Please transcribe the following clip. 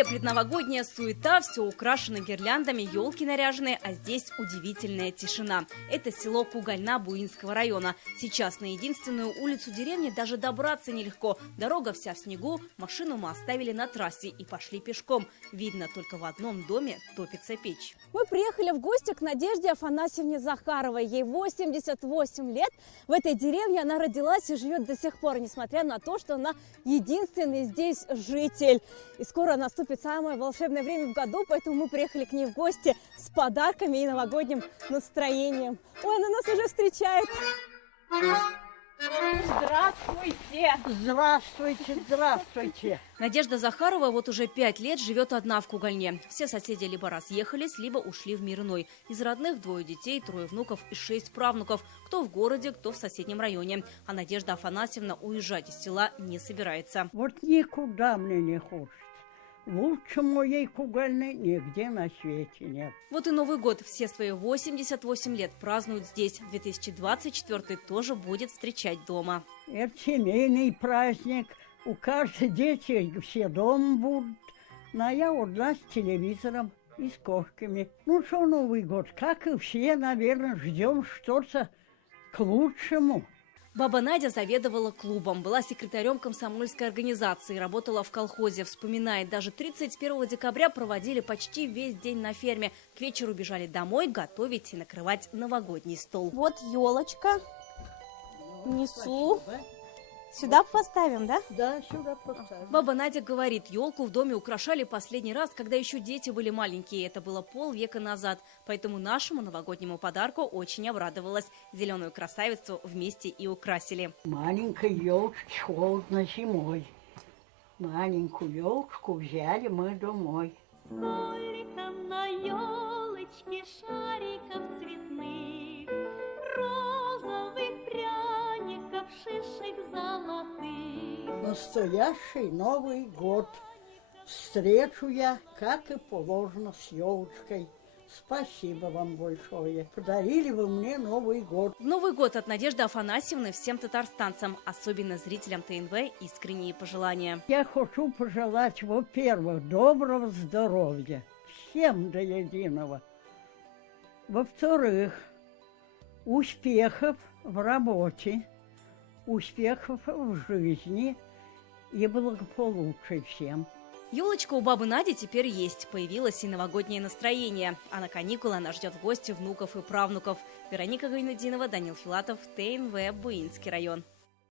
Везде предновогодняя суета, все украшено гирляндами, елки наряжены, а здесь удивительная тишина. Это село Кугальна Буинского района. Сейчас на единственную улицу деревни даже добраться нелегко. Дорога вся в снегу, машину мы оставили на трассе и пошли пешком. Видно, только в одном доме топится печь. Мы приехали в гости к Надежде Афанасьевне Захаровой. Ей 88 лет. В этой деревне она родилась и живет до сих пор, несмотря на то, что она единственный здесь житель. И скоро наступит самое волшебное время в году, поэтому мы приехали к ней в гости с подарками и новогодним настроением. Ой, она нас уже встречает. Здравствуйте! Здравствуйте, здравствуйте! Надежда Захарова вот уже 5 лет живет одна в Кугальне. Все соседи либо разъехались, либо ушли в мир иной. Из родных 2 детей, 3 внуков и 6 правнуков. Кто в городе, кто в соседнем районе. А Надежда Афанасьевна уезжать из села не собирается. Вот никуда мне не хочется. Лучше моей Кугальны нигде на свете нет. Вот и Новый год все свои 88 лет празднуют здесь. 2024 тоже будет встречать дома. Это семейный праздник. У каждой дети все дома будут. Но я одна с телевизором и с кошками. Ну что Новый год, как и все, наверное, ждем что-то к лучшему. Баба Надя заведовала клубом, была секретарем комсомольской организации, работала в колхозе. Вспоминает, даже 31 декабря проводили почти весь день на ферме. К вечеру бежали домой готовить и накрывать новогодний стол. Вот елочка. Несу. Сюда поставим, да? Да, сюда поставим. Баба Надя говорит, елку в доме украшали последний раз, когда еще дети были маленькие. Это было полвека назад. Поэтому нашему новогоднему подарку очень обрадовалась. Зеленую красавицу вместе и украсили. Маленькой елочке холодно зимой. Маленькую елочку взяли мы домой. Сколько на елочке шариков цветных, розовых пряников, шишек золотых. Настоящий Новый год встречу я, как и положено, с елочкой. Спасибо вам большое. Подарили вы мне Новый год. В Новый год от Надежды Афанасьевны всем татарстанцам, особенно зрителям ТНВ, искренние пожелания. Я хочу пожелать, во-первых, доброго здоровья всем до единого. Во-вторых, успехов в работе, успехов в жизни и благополучия всем. Елочка у бабы Нади теперь есть. Появилось и новогоднее настроение. А на каникулы она ждет в гости внуков и правнуков. Вероника Гайнудинова, Данил Филатов, ТНВ, Буинский район.